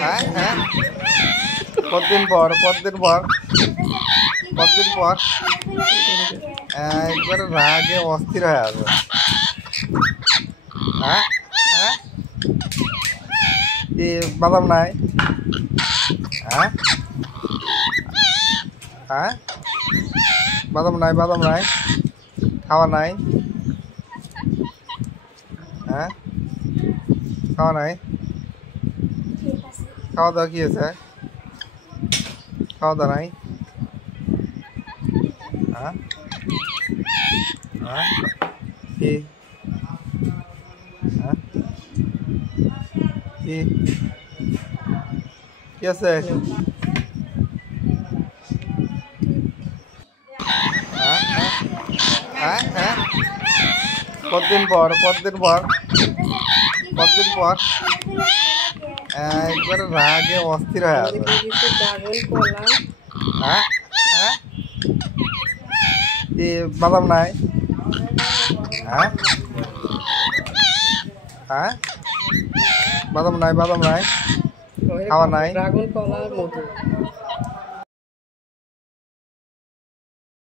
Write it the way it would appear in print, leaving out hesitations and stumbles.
হ্যাঁ হ্যাঁ কতদিন পর একবারে রাগে অস্থির হয়ে আছে। হ্যাঁ হ্যাঁ কি বাদাম নাই? হ্যাঁ হ্যাঁ বাদাম নাই খাওয়া নাই? হ্যাঁ খাওয়া নাই? খাওয়া দাওয়া কি হয়েছে? খাওয়া দাওয়া নাই? হ্যাঁ হ্যাঁ কি হ্যাঁ কি আছে? হ্যাঁ হ্যাঁ হ্যাঁ কতদিন পর একবারে রাগে অস্থির হয়ে আছে। হ্যাঁ হ্যাঁ কি বাদাম নাই? হ্যাঁ হ্যাঁ বাদাম নাই খাওয়া নাই?